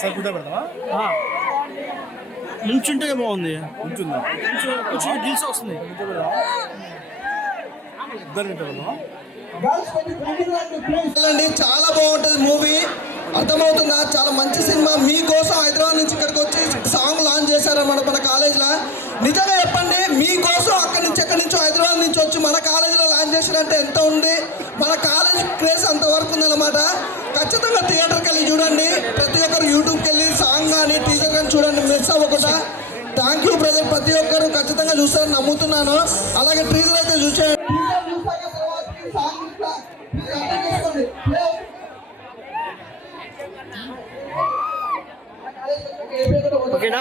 Sir గుడ్డ పెడతావా? నుంచుంటే బాగుంది. ఉంటుందా? కొంచెం గిల్స్ వస్తుంది. ఇద్దరు పెడతావా? చాలా బాగుంటుంది మూవీ. అర్థమవుతుందా? చాలా మంచి సినిమా. మీకోసం హైదరాబాద్ నుంచి ఇక్కడికి వచ్చి సాంగ్ లాంచ్ చేశారన్నమాట మన కాలేజీలో. నిజంగా చెప్పండి, మీకోసం ఎక్కడి నుంచో హైదరాబాద్ నుంచి వచ్చి మన కాలేజీలో లాంచ్ చేశారంటే ఎంత ఉంది. మన కాలేజ్ క్రేజ్ అంతవరకు ఉందన్నమాట. ఖచ్చితంగా థియేటర్కి వెళ్ళి చూడండి. ప్రతి ఒక్కరు యూట్యూబ్కి వెళ్ళి సాంగ్ కానీ టీజర్ కానీ చూడండి, మిస్ అవ్వకుండా. Thank you brother. ప్రతి ఒక్కరు ఖచ్చితంగా చూస్తారని నమ్ముతున్నాను. అలాగే టీజర్ అయితే చూసే ఓకేనా?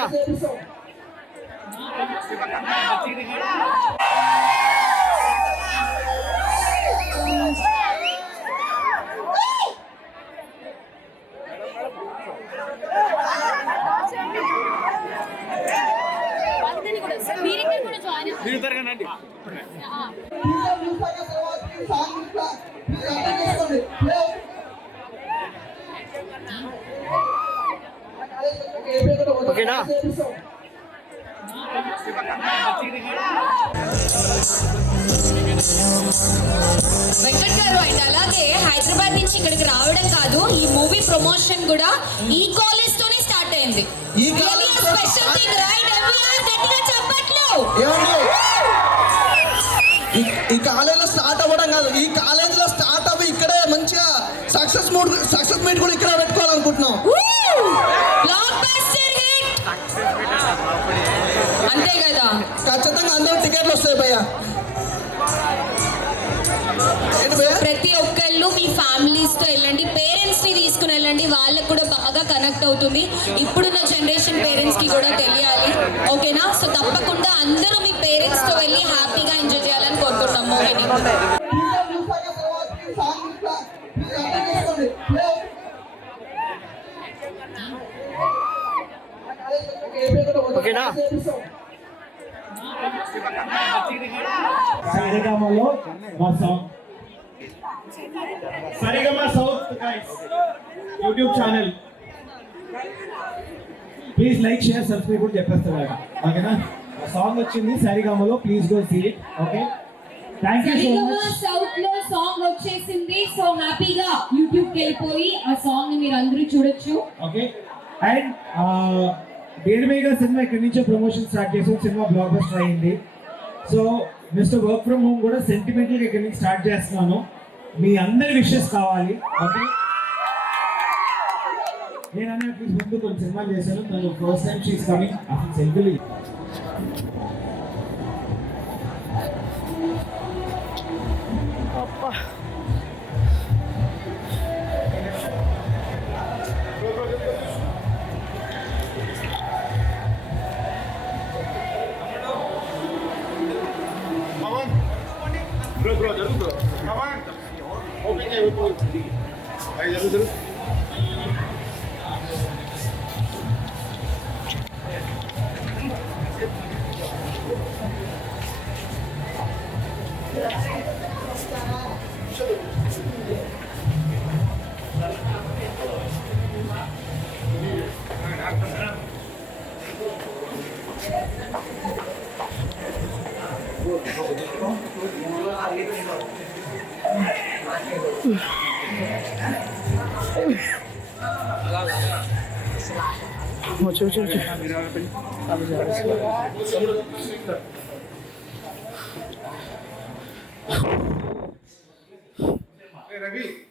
ఓకేనా? వెంకట్ గారు అండ్ అలాగే హైదరాబాద్ నుంచి ఇక్కడికి రావడం కాదు, ఈ మూవీ ప్రమోషన్ కూడా ఈ కాలేజ్ తోనే స్టార్ట్ అయింది. Special thing right? గట్టిగా చెప్పట్లు. ఈ కాలేజీలో స్టార్ట్ అవ్వడం కాదు, ఈ కాలేజీలో స్టార్ట్ అవ్వి ఇక్కడే మంచిగా సక్సెస్ మీట్ కూడా ఇక్కడ పెట్టుకోవాలనుకుంటున్నాం. అంతే కదా? ఖచ్చితంగా అందరూ టికెట్లు వస్తాయి భయ్యా. ప్రతి ఒక్కళ్ళు మీ ఫ్యామిలీస్ తో వెళ్ళండి, పేరెంట్స్ ని తీసుకుని వెళ్ళండి, వాళ్ళకు కూడా బాగా కనెక్ట్ అవుతుంది. ఇప్పుడున్న జనరేషన్ పేరెంట్స్ కి కూడా తెలియాలి. ఓకేనా? సో తప్పకుండా అందరూ మీ పేరెంట్స్ తో వెళ్ళి హ్యాపీగా ఎంజాయ్ చేయాలని కోరుకుంటున్నాం మూవీని. ఓకేనా? సరిగమలో Saregama south guys YouTube channel. Please like share subscribe కూడా చెప్పేస్తారు. ఓకేనా? సాంగ్ వచ్చింది సరిగమలో, please go see it. Okay, thank you so much. South లో సాంగ్ వచ్చేసింది. సో హ్యాపీగా యూట్యూబ్ కి వెళ్ళిపోయి ఆ సాంగ్ ని మీరు అందరూ చూడొచ్చు. ఓకే, అండ్ డేర్మేగా సినిమా ఇక్కడి నుంచే ప్రమోషన్ స్టార్ట్ చేసాం. సినిమా బ్లాక్ బస్టర్ అయింది. So mister work from home కూడా సెంటిమెంటల్ గా ఇక్కడి నుంచి స్టార్ట్ చేస్తున్నాను. మీ అందరి విషెస్ కావాలి. ఓకే, నేను అన్నట్టు ముందు కొన్ని సినిమాలు చేశాను. తను ఫస్ట్ టైం షీస్ కమింగ్ అసలు selfie. Bro, jadu bro. Come on. Open it. Hey, jadu. Ravi.